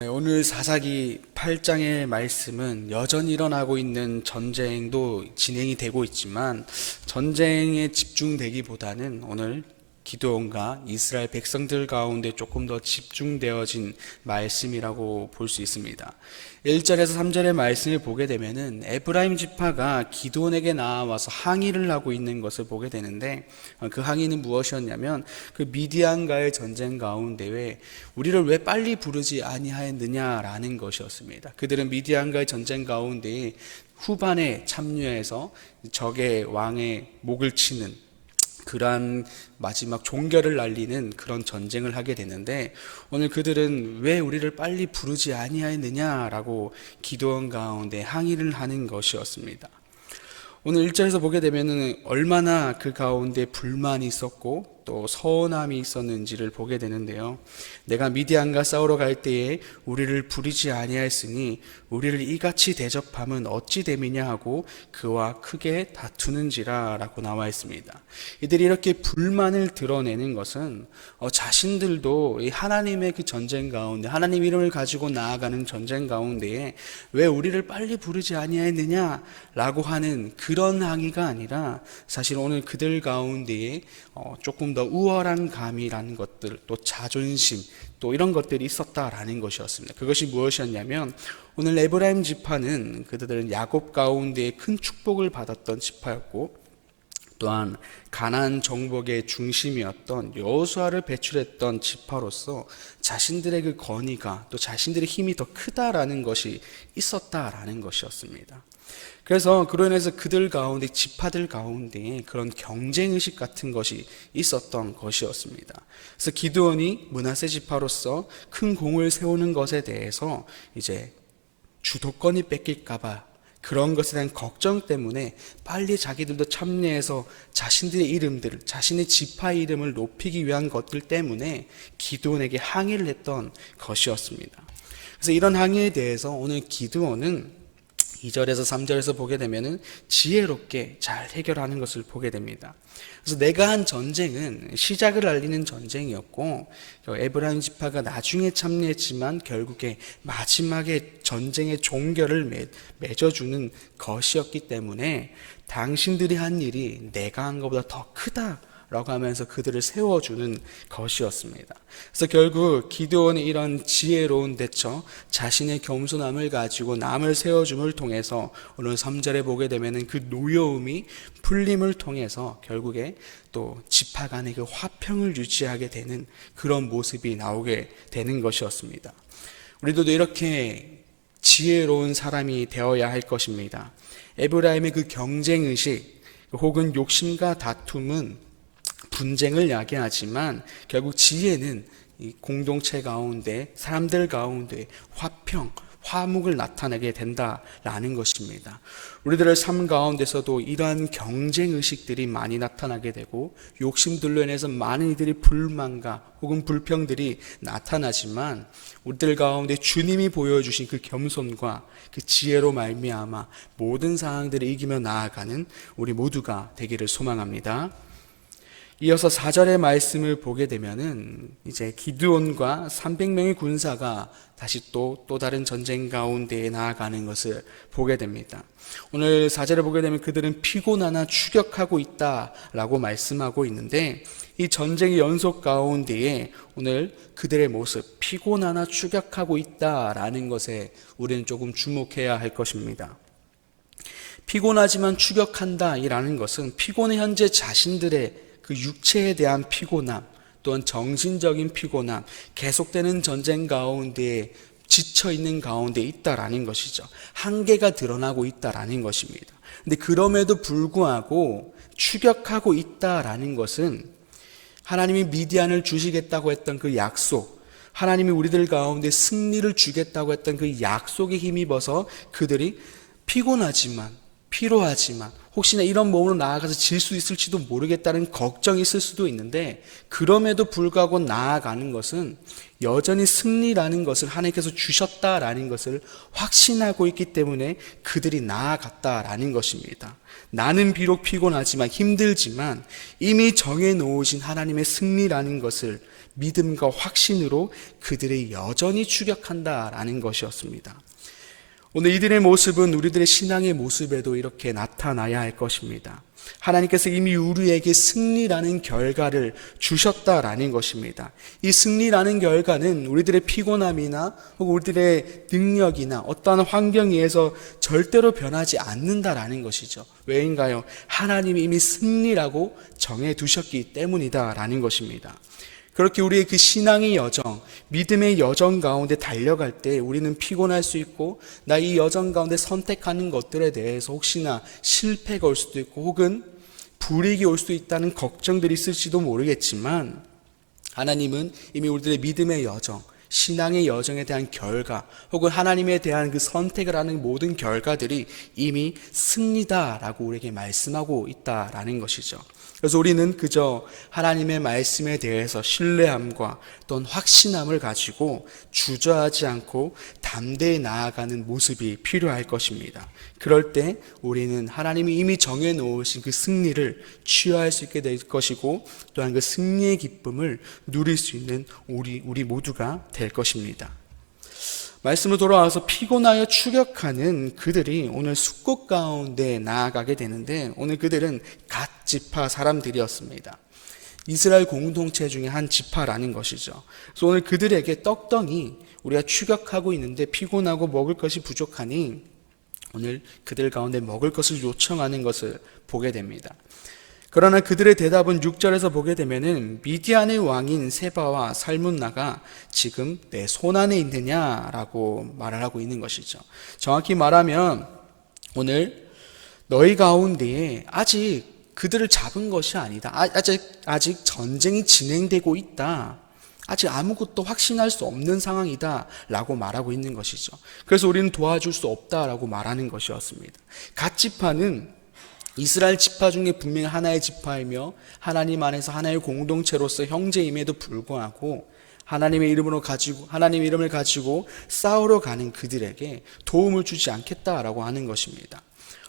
네, 오늘 사사기 8장의 말씀은 여전히 일어나고 있는 전쟁도 진행이 되고 있지만 전쟁에 집중되기보다는 오늘 기드온과 이스라엘 백성들 가운데 조금 더 집중되어진 말씀이라고 볼 수 있습니다. 1절에서 3절의 말씀을 보게 되면은 에브라임 지파가 기드온에게 나와서 항의를 하고 있는 것을 보게 되는데, 그 항의는 무엇이었냐면 그 미디안과의 전쟁 가운데에 우리를 왜 빨리 부르지 아니하였느냐라는 것이었습니다. 그들은 미디안과의 전쟁 가운데 후반에 참여해서 적의 왕의 목을 치는 그러한 마지막 종결을 날리는 그런 전쟁을 하게 되는데, 오늘 그들은 왜 우리를 빨리 부르지 아니하였느냐라고 기도원 가운데 항의를 하는 것이었습니다. 오늘 1절에서 보게 되면은 얼마나 그 가운데 불만이 있었고 또 서운함이 있었는지를 보게 되는데요. 내가 미디안과 싸우러 갈 때에 우리를 부르지 아니하였으니 우리를 이같이 대접함은 어찌 됨이냐 하고 그와 크게 다투는지라라고 나와 있습니다. 이들이 이렇게 불만을 드러내는 것은 자신들도 이 하나님의 그 전쟁 가운데, 하나님 이름을 가지고 나아가는 전쟁 가운데에 왜 우리를 빨리 부르지 아니하였느냐라고 하는 그런 항의가 아니라, 사실 오늘 그들 가운데에 조금 더 우월한 감이라는 것들, 또 자존심, 또 이런 것들이 있었다라는 것이었습니다. 그것이 무엇이었냐면, 오늘 에브라임 지파는 그들은 야곱 가운데 큰 축복을 받았던 지파였고, 또한 가나안 정복의 중심이었던 여호수아를 배출했던 지파로서 자신들의 그 권위가, 또 자신들의 힘이 더 크다라는 것이 있었다라는 것이었습니다. 그래서 그로 인해서 그들 가운데, 지파들 가운데 그런 경쟁의식 같은 것이 있었던 것이었습니다. 그래서 기드온이 므낫세 지파로서 큰 공을 세우는 것에 대해서 이제 주도권이 뺏길까봐, 그런 것에 대한 걱정 때문에 빨리 자기들도 참여해서 자신들의 이름들을, 자신의 지파 이름을 높이기 위한 것들 때문에 기드온에게 항의를 했던 것이었습니다. 그래서 이런 항의에 대해서 오늘 기드온은 2절에서 3절에서 보게 되면은 지혜롭게 잘 해결하는 것을 보게 됩니다. 그래서 내가 한 전쟁은 시작을 알리는 전쟁이었고, 에브라임 지파가 나중에 참여했지만 결국에 마지막에 전쟁의 종결을 맺어주는 것이었기 때문에 당신들이 한 일이 내가 한 것보다 더 크다 라고 하면서 그들을 세워주는 것이었습니다. 그래서 결국 기드온의 이런 지혜로운 대처, 자신의 겸손함을 가지고 남을 세워줌을 통해서 오늘 3절에 보게 되면 그 노여움이 풀림을 통해서 결국에 또 지파 간의 그 화평을 유지하게 되는 그런 모습이 나오게 되는 것이었습니다. 우리도 이렇게 지혜로운 사람이 되어야 할 것입니다. 에브라임의 그 경쟁의식 혹은 욕심과 다툼은 분쟁을 야기하지만 결국 지혜는 이 공동체 가운데, 사람들 가운데 화평, 화목을 나타내게 된다라는 것입니다. 우리들의 삶 가운데서도 이러한 경쟁의식들이 많이 나타나게 되고 욕심들로 인해서 많은 이들이 불만과 혹은 불평들이 나타나지만, 우리들 가운데 주님이 보여주신 그 겸손과 그 지혜로 말미암아 모든 상황들을 이기며 나아가는 우리 모두가 되기를 소망합니다. 이어서 4절의 말씀을 보게 되면은 이제 기드온과 300명의 군사가 다시 또 다른 전쟁 가운데에 나아가는 것을 보게 됩니다. 오늘 4절에 보게 되면 그들은 피곤하나 추격하고 있다라고 말씀하고 있는데, 이 전쟁의 연속 가운데에 오늘 그들의 모습, 피곤하나 추격하고 있다라는 것에 우리는 조금 주목해야 할 것입니다. 피곤하지만 추격한다라는 것은 피곤의 현재 자신들의 그 육체에 대한 피곤함, 또한 정신적인 피곤함, 계속되는 전쟁 가운데 지쳐있는 가운데 있다라는 것이죠. 한계가 드러나고 있다라는 것입니다. 근데 그럼에도 불구하고 추격하고 있다라는 것은 하나님이 미디안을 주시겠다고 했던 그 약속, 하나님이 우리들 가운데 승리를 주겠다고 했던 그 약속에 힘입어서 그들이 피곤하지만, 피로하지만, 혹시나 이런 몸으로 나아가서 질 수 있을지도 모르겠다는 걱정이 있을 수도 있는데, 그럼에도 불구하고 나아가는 것은 여전히 승리라는 것을 하나님께서 주셨다라는 것을 확신하고 있기 때문에 그들이 나아갔다라는 것입니다. 나는 비록 피곤하지만, 힘들지만 이미 정해놓으신 하나님의 승리라는 것을 믿음과 확신으로 그들이 여전히 추격한다라는 것이었습니다. 오늘 이들의 모습은 우리들의 신앙의 모습에도 이렇게 나타나야 할 것입니다. 하나님께서 이미 우리에게 승리라는 결과를 주셨다라는 것입니다. 이 승리라는 결과는 우리들의 피곤함이나 혹은 우리들의 능력이나 어떠한 환경에 의해서 절대로 변하지 않는다라는 것이죠. 왜인가요? 하나님이 이미 승리라고 정해두셨기 때문이다라는 것입니다. 그렇게 우리의 그 신앙의 여정, 믿음의 여정 가운데 달려갈 때 우리는 피곤할 수 있고, 나 이 여정 가운데 선택하는 것들에 대해서 혹시나 실패가 올 수도 있고 혹은 불이익이 올 수도 있다는 걱정들이 있을지도 모르겠지만, 하나님은 이미 우리들의 믿음의 여정, 신앙의 여정에 대한 결과 혹은 하나님에 대한 그 선택을 하는 모든 결과들이 이미 승리다라고 우리에게 말씀하고 있다라는 것이죠. 그래서 우리는 그저 하나님의 말씀에 대해서 신뢰함과 또는 확신함을 가지고 주저하지 않고 담대히 나아가는 모습이 필요할 것입니다. 그럴 때 우리는 하나님이 이미 정해놓으신 그 승리를 취할 수 있게 될 것이고, 또한 그 승리의 기쁨을 누릴 수 있는 우리 모두가 될 것입니다. 말씀으로 돌아와서 피곤하여 추격하는 그들이 오늘 숫곳 가운데 나아가게 되는데, 오늘 그들은 갓 지파 사람들이었습니다. 이스라엘 공동체 중에 한 지파라는 것이죠. 그래서 오늘 그들에게 떡덩이, 우리가 추격하고 있는데 피곤하고 먹을 것이 부족하니 오늘 그들 가운데 먹을 것을 요청하는 것을 보게 됩니다. 그러나 그들의 대답은 6절에서 보게 되면은 미디안의 왕인 세바와 살문나가 지금 내 손안에 있느냐라고 말을 하고 있는 것이죠. 정확히 말하면 오늘 너희 가운데에 아직 그들을 잡은 것이 아니다. 아직 전쟁이 진행되고 있다. 아직 아무것도 확신할 수 없는 상황이다 라고 말하고 있는 것이죠. 그래서 우리는 도와줄 수 없다라고 말하는 것이었습니다. 갓 지파는 이스라엘 지파 중에 분명히 하나의 지파이며 하나님 안에서 하나의 공동체로서 형제임에도 불구하고 하나님의 이름을 가지고 싸우러 가는 그들에게 도움을 주지 않겠다라고 하는 것입니다.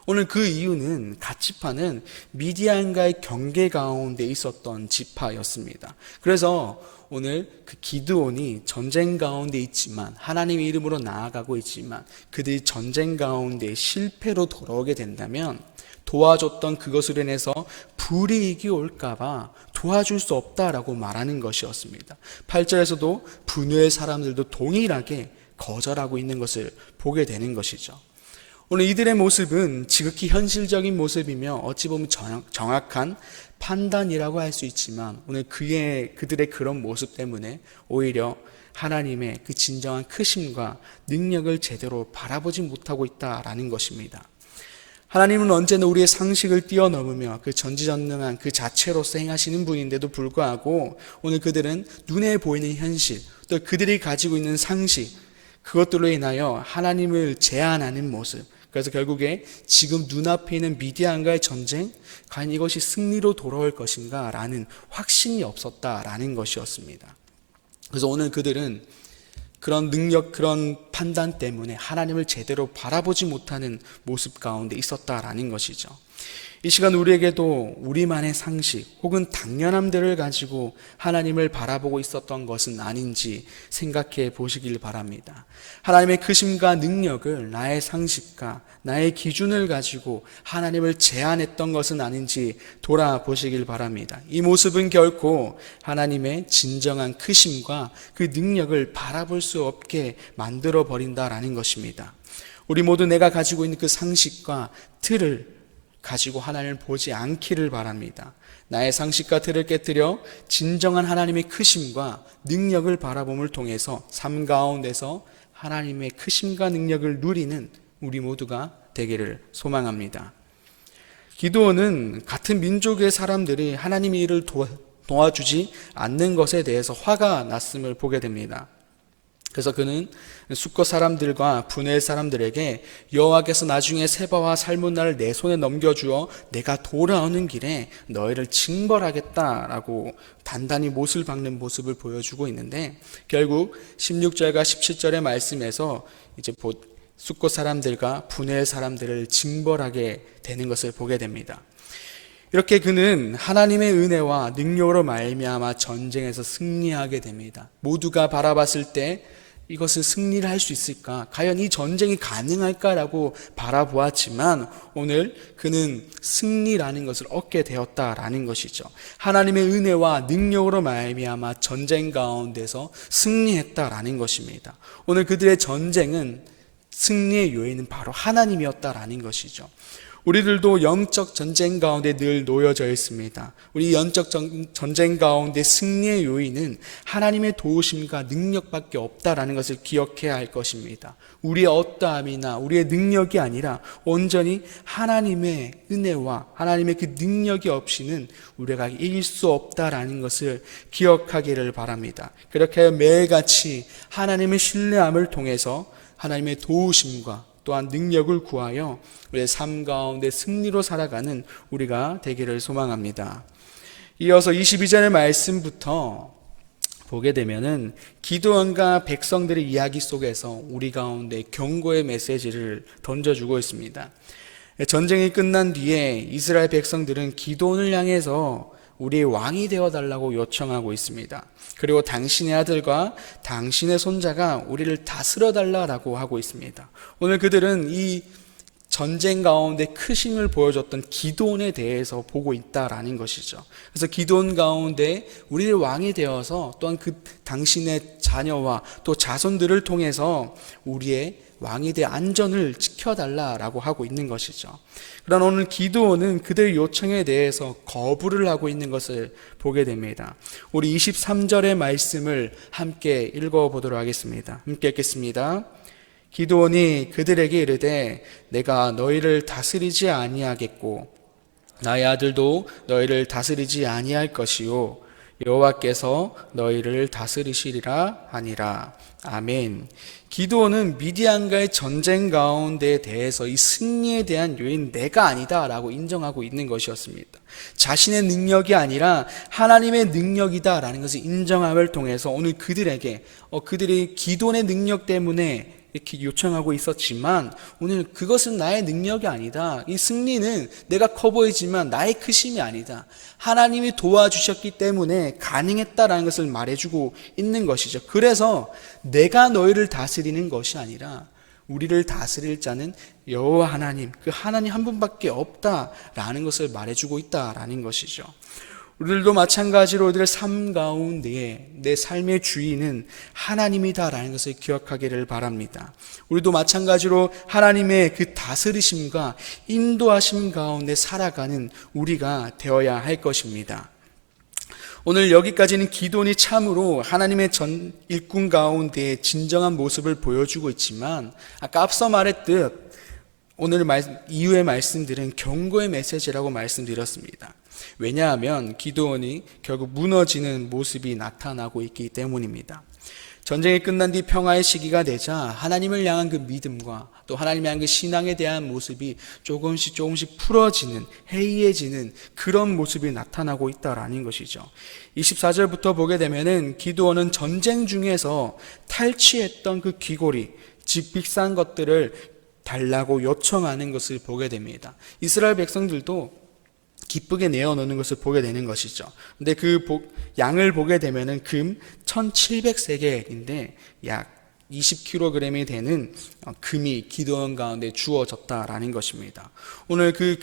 오늘 그 이유는 갓 지파는 미디안과의 경계 가운데 있었던 지파였습니다. 그래서 오늘 그 기드온이 전쟁 가운데 있지만, 하나님의 이름으로 나아가고 있지만 그들이 전쟁 가운데 실패로 돌아오게 된다면 도와줬던 그것으로 인해서 불이익이 올까봐 도와줄 수 없다라고 말하는 것이었습니다. 8절에서도 분노의 사람들도 동일하게 거절하고 있는 것을 보게 되는 것이죠. 오늘 이들의 모습은 지극히 현실적인 모습이며 어찌 보면 정확한 판단이라고 할 수 있지만, 오늘 그들의 그런 모습 때문에 오히려 하나님의 그 진정한 크심과 능력을 제대로 바라보지 못하고 있다라는 것입니다. 하나님은 언제나 우리의 상식을 뛰어넘으며 그 전지전능한 그 자체로서 행하시는 분인데도 불구하고 오늘 그들은 눈에 보이는 현실, 또 그들이 가지고 있는 상식, 그것들로 인하여 하나님을 제한하는 모습, 그래서 결국에 지금 눈앞에 있는 미디안과의 전쟁, 과연 이것이 승리로 돌아올 것인가 라는 확신이 없었다라는 것이었습니다. 그래서 오늘 그들은 그런 능력, 그런 판단 때문에 하나님을 제대로 바라보지 못하는 모습 가운데 있었다라는 것이죠. 이 시간 우리에게도 우리만의 상식 혹은 당연함들을 가지고 하나님을 바라보고 있었던 것은 아닌지 생각해 보시길 바랍니다. 하나님의 크심과 능력을 나의 상식과 나의 기준을 가지고 하나님을 제한했던 것은 아닌지 돌아보시길 바랍니다. 이 모습은 결코 하나님의 진정한 크심과 그 능력을 바라볼 수 없게 만들어 버린다라는 것입니다. 우리 모두 내가 가지고 있는 그 상식과 틀을 가지고 하나님을 보지 않기를 바랍니다. 나의 상식과 틀을 깨뜨려 진정한 하나님의 크심과 능력을 바라봄을 통해서 삶 가운데서 하나님의 크심과 능력을 누리는 우리 모두가 되기를 소망합니다. 기드온은 같은 민족의 사람들이 하나님의 일을 도와주지 않는 것에 대해서 화가 났음을 보게 됩니다. 그래서 그는 숫곳 사람들과 분의 사람들에게 여호와께서 나중에 세바와 살문나를 내 손에 넘겨주어 내가 돌아오는 길에 너희를 징벌하겠다라고 단단히 못을 박는 모습을 보여주고 있는데, 결국 16절과 17절의 말씀에서 이제 숫곳 사람들과 분의 사람들을 징벌하게 되는 것을 보게 됩니다. 이렇게 그는 하나님의 은혜와 능력으로 말미암아 전쟁에서 승리하게 됩니다. 모두가 바라봤을 때 이것을 승리를 할 수 있을까? 과연 이 전쟁이 가능할까라고 바라보았지만 오늘 그는 승리라는 것을 얻게 되었다라는 것이죠. 하나님의 은혜와 능력으로 말미암아 전쟁 가운데서 승리했다라는 것입니다. 오늘 그들의 전쟁은 승리의 요인은 바로 하나님이었다라는 것이죠. 우리들도 영적 전쟁 가운데 늘 놓여져 있습니다. 우리 영적 전쟁 가운데 승리의 요인은 하나님의 도우심과 능력밖에 없다라는 것을 기억해야 할 것입니다. 우리의 어떠함이나 우리의 능력이 아니라 온전히 하나님의 은혜와 하나님의 그 능력이 없이는 우리가 이길 수 없다라는 것을 기억하기를 바랍니다. 그렇게 매일같이 하나님의 신뢰함을 통해서 하나님의 도우심과 또한 능력을 구하여 우리의 삶 가운데 승리로 살아가는 우리가 되기를 소망합니다. 이어서 22절의 말씀부터 보게 되면은 기드온과 백성들의 이야기 속에서 우리 가운데 경고의 메시지를 던져주고 있습니다. 전쟁이 끝난 뒤에 이스라엘 백성들은 기드온을 향해서 우리의 왕이 되어달라고 요청하고 있습니다. 그리고 당신의 아들과 당신의 손자가 우리를 다스려달라고 하고 있습니다. 오늘 그들은 이 전쟁 가운데 크심을 보여줬던 기드온에 대해서 보고 있다라는 것이죠. 그래서 기드온 가운데 우리를 왕이 되어서 또한 그 당신의 자녀와 또 자손들을 통해서 우리의 왕이 돼 안전을 지켜달라라고 하고 있는 것이죠. 그러나 오늘 기드온은 그들의 요청에 대해서 거부를 하고 있는 것을 보게 됩니다. 우리 23절의 말씀을 함께 읽어보도록 하겠습니다. 함께 읽겠습니다. 기드온이 그들에게 이르되 내가 너희를 다스리지 아니하겠고 나의 아들도 너희를 다스리지 아니할 것이요 여호와께서 너희를 다스리시리라 하니라. 아멘. 기드온은 미디안과의 전쟁 가운데에 대해서 이 승리에 대한 요인 내가 아니다 라고 인정하고 있는 것이었습니다. 자신의 능력이 아니라 하나님의 능력이다 라는 것을 인정함을 통해서 오늘 그들에게 그들이 기드온의 능력 때문에 이렇게 요청하고 있었지만 오늘 그것은 나의 능력이 아니다. 이 승리는 내가 커 보이지만 나의 크심이 아니다. 하나님이 도와주셨기 때문에 가능했다라는 것을 말해주고 있는 것이죠. 그래서 내가 너희를 다스리는 것이 아니라 우리를 다스릴 자는 여호와 하나님, 그 하나님 한 분밖에 없다라는 것을 말해주고 있다라는 것이죠. 우리들도 마찬가지로 우리들의 삶 가운데에 내 삶의 주인은 하나님이다라는 것을 기억하기를 바랍니다. 우리도 마찬가지로 하나님의 그 다스리심과 인도하심 가운데 살아가는 우리가 되어야 할 것입니다. 오늘 여기까지는 기드온이 참으로 하나님의 전 일꾼 가운데 진정한 모습을 보여주고 있지만 아까 앞서 말했듯 오늘 이후의 말씀들은 경고의 메시지라고 말씀드렸습니다. 왜냐하면 기드온이 결국 무너지는 모습이 나타나고 있기 때문입니다. 전쟁이 끝난 뒤 평화의 시기가 되자 하나님을 향한 그 믿음과 또 하나님을 향한 그 신앙에 대한 모습이 조금씩 풀어지는, 해이해지는 그런 모습이 나타나고 있다라는 것이죠. 24절부터 보게 되면은 기드온은 전쟁 중에서 탈취했던 그 귀고리, 즉 비싼 것들을 달라고 요청하는 것을 보게 됩니다. 이스라엘 백성들도 기쁘게 내어놓는 것을 보게 되는 것이죠. 근데 그 양을 보게 되면은 금 1700세겔인데 약 20kg이 되는 금이 기드온 가운데 주어졌다라는 것입니다. 오늘 그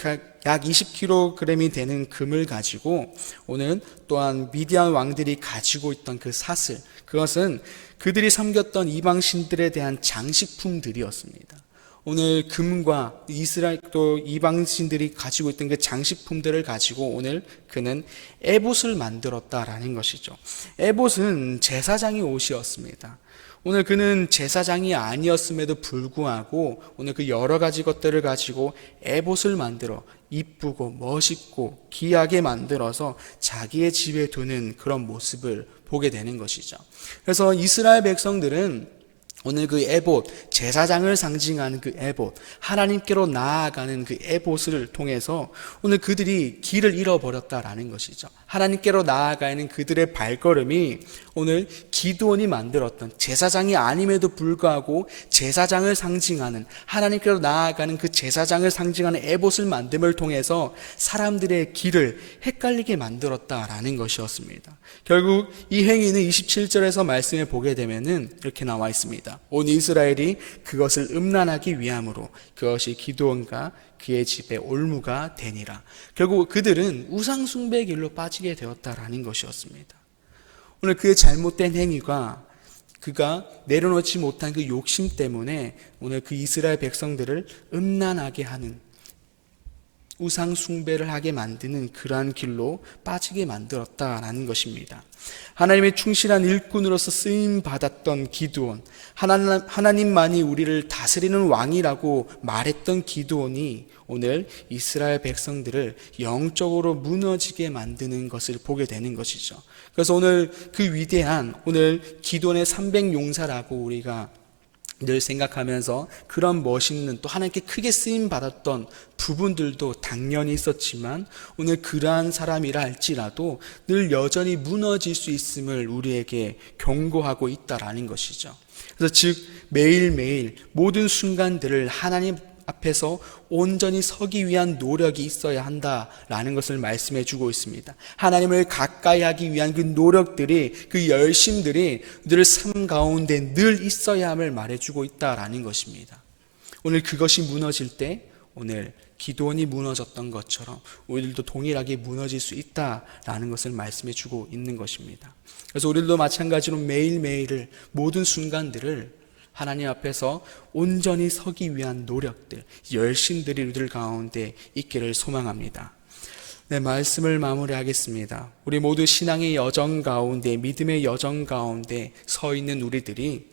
약 20kg이 되는 금을 가지고 오늘 또한 미디안 왕들이 가지고 있던 그 사슬, 그것은 그들이 섬겼던 이방신들에 대한 장식품들이었습니다. 오늘 금과 이스라엘 또 이방신들이 가지고 있던 그 장식품들을 가지고 오늘 그는 에봇을 만들었다라는 것이죠. 에봇은 제사장의 옷이었습니다. 오늘 그는 제사장이 아니었음에도 불구하고 오늘 그 여러 가지 것들을 가지고 에봇을 만들어 이쁘고 멋있고 귀하게 만들어서 자기의 집에 두는 그런 모습을 보게 되는 것이죠. 그래서 이스라엘 백성들은 오늘 그 에봇, 제사장을 상징하는 그 에봇, 하나님께로 나아가는 그 에봇을 통해서 오늘 그들이 길을 잃어버렸다라는 것이죠. 하나님께로 나아가는 그들의 발걸음이 오늘 기드온이 만들었던, 제사장이 아님에도 불구하고 제사장을 상징하는, 하나님께로 나아가는 그 제사장을 상징하는 에봇을 만듦을 통해서 사람들의 길을 헷갈리게 만들었다라는 것이었습니다. 결국 이 행위는 27절에서 말씀에 보게 되면은 이렇게 나와 있습니다. 온 이스라엘이 그것을 음란하기 위함으로 그것이 기드온과 그의 집에 올무가 되니라. 결국 그들은 우상 숭배의 길로 빠지게 되었다라는 것이었습니다. 오늘 그의 잘못된 행위가, 그가 내려놓지 못한 그 욕심 때문에 오늘 그 이스라엘 백성들을 음란하게 하는, 우상 숭배를 하게 만드는 그러한 길로 빠지게 만들었다라는 것입니다. 하나님의 충실한 일꾼으로서 쓰임 받았던 기드온, 하나님만이 우리를 다스리는 왕이라고 말했던 기드온이 오늘 이스라엘 백성들을 영적으로 무너지게 만드는 것을 보게 되는 것이죠. 그래서 오늘 그 위대한, 오늘 기드온의 300용사라고 우리가 늘 생각하면서 그런 멋있는, 또 하나님께 크게 쓰임 받았던 부분들도 당연히 있었지만 오늘 그러한 사람이라 할지라도 늘 여전히 무너질 수 있음을 우리에게 경고하고 있다라는 것이죠. 그래서 즉 매일매일 모든 순간들을 하나님 앞에서 온전히 서기 위한 노력이 있어야 한다라는 것을 말씀해 주고 있습니다. 하나님을 가까이 하기 위한 그 노력들이, 그 열심들이 늘 삶 가운데 늘 있어야 함을 말해주고 있다라는 것입니다. 오늘 그것이 무너질 때, 오늘 기드온이 무너졌던 것처럼 우리들도 동일하게 무너질 수 있다라는 것을 말씀해 주고 있는 것입니다. 그래서 우리들도 마찬가지로 매일매일을, 모든 순간들을 하나님 앞에서 온전히 서기 위한 노력들, 열심들이 우리들 가운데 있기를 소망합니다. 네, 말씀을 마무리하겠습니다. 우리 모두 신앙의 여정 가운데, 믿음의 여정 가운데 서 있는 우리들이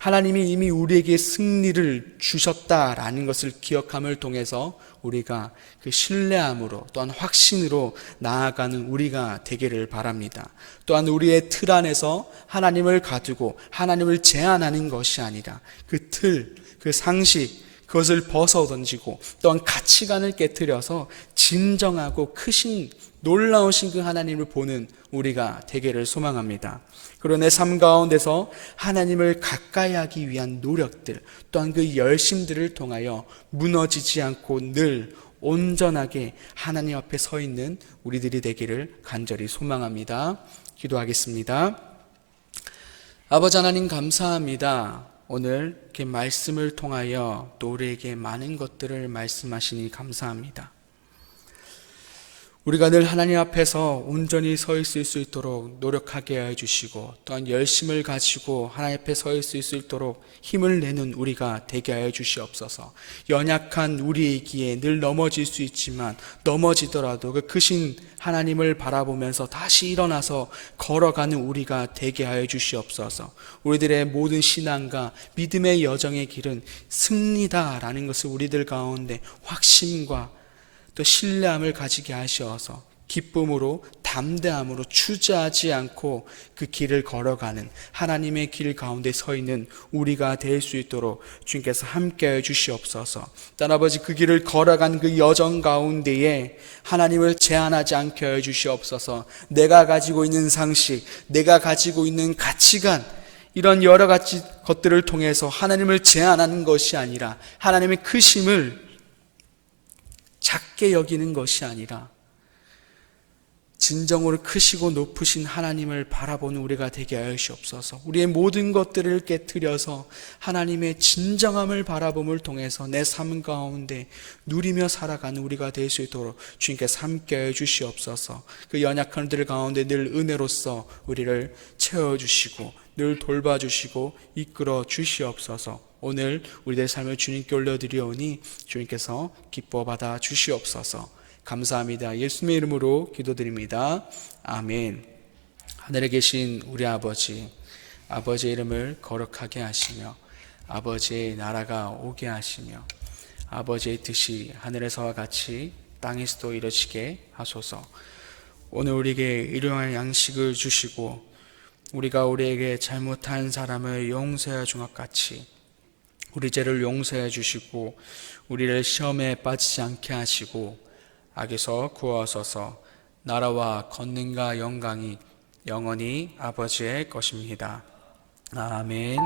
하나님이 이미 우리에게 승리를 주셨다라는 것을 기억함을 통해서 우리가 그 신뢰함으로, 또한 확신으로 나아가는 우리가 되기를 바랍니다. 또한 우리의 틀 안에서 하나님을 가두고 하나님을 제한하는 것이 아니라 그 틀, 그 상식, 그것을 벗어 던지고 또한 가치관을 깨트려서 진정하고 크신, 놀라우신 그 하나님을 보는 우리가 되기를 소망합니다. 그리고 내 삶 가운데서 하나님을 가까이 하기 위한 노력들, 또한 그 열심들을 통하여 무너지지 않고 늘 온전하게 하나님 앞에 서 있는 우리들이 되기를 간절히 소망합니다. 기도하겠습니다. 아버지 하나님, 감사합니다. 오늘 이렇게 말씀을 통하여 또 우리에게 많은 것들을 말씀하시니 감사합니다. 우리가 늘 하나님 앞에서 온전히 서 있을 수 있도록 노력하게 해주시고, 또한 열심을 가지고 하나님 앞에 서 있을 수 있도록 힘을 내는 우리가 되게 하여 주시옵소서. 연약한 우리이기에 늘 넘어질 수 있지만 넘어지더라도 그 크신 하나님을 바라보면서 다시 일어나서 걸어가는 우리가 되게 하여 주시옵소서. 우리들의 모든 신앙과 믿음의 여정의 길은 승리다라는 것을 우리들 가운데 확신과 또 신뢰함을 가지게 하셔서 기쁨으로, 담대함으로 주저하지 않고 그 길을 걸어가는 하나님의 길 가운데 서 있는 우리가 될 수 있도록 주님께서 함께해 주시옵소서. 딸 아버지, 그 길을 걸어간 그 여정 가운데에 하나님을 제한하지 않게 해 주시옵소서. 내가 가지고 있는 상식, 내가 가지고 있는 가치관, 이런 여러 가지 것들을 통해서 하나님을 제한하는 것이 아니라 하나님의 크심을 작게 여기는 것이 아니라 진정으로 크시고 높으신 하나님을 바라보는 우리가 되게 하여 주옵소서. 우리의 모든 것들을 깨트려서 하나님의 진정함을 바라봄을 통해서 내 삶 가운데 누리며 살아가는 우리가 될 수 있도록 주님께서 함께해 주시옵소서. 그 연약한 들 가운데 늘 은혜로서 우리를 채워주시고 늘 돌봐주시고 이끌어 주시옵소서. 오늘 우리의 삶을 주님께 올려드리오니 주님께서 기뻐 받아 주시옵소서. 감사합니다. 예수님의 이름으로 기도드립니다. 아멘. 하늘에 계신 우리 아버지, 아버지의 이름을 거룩하게 하시며 아버지의 나라가 오게 하시며 아버지의 뜻이 하늘에서와 같이 땅에서도 이루어지게 하소서. 오늘 우리에게 일용할 양식을 주시고 우리가 우리에게 잘못한 사람을 용서해 준 것 같이 우리 죄를 용서해 주시고 우리를 시험에 빠지지 않게 하시고 악에서 구하소서. 나라와 권능과 영광이 영원히 아버지의 것입니다. 아멘.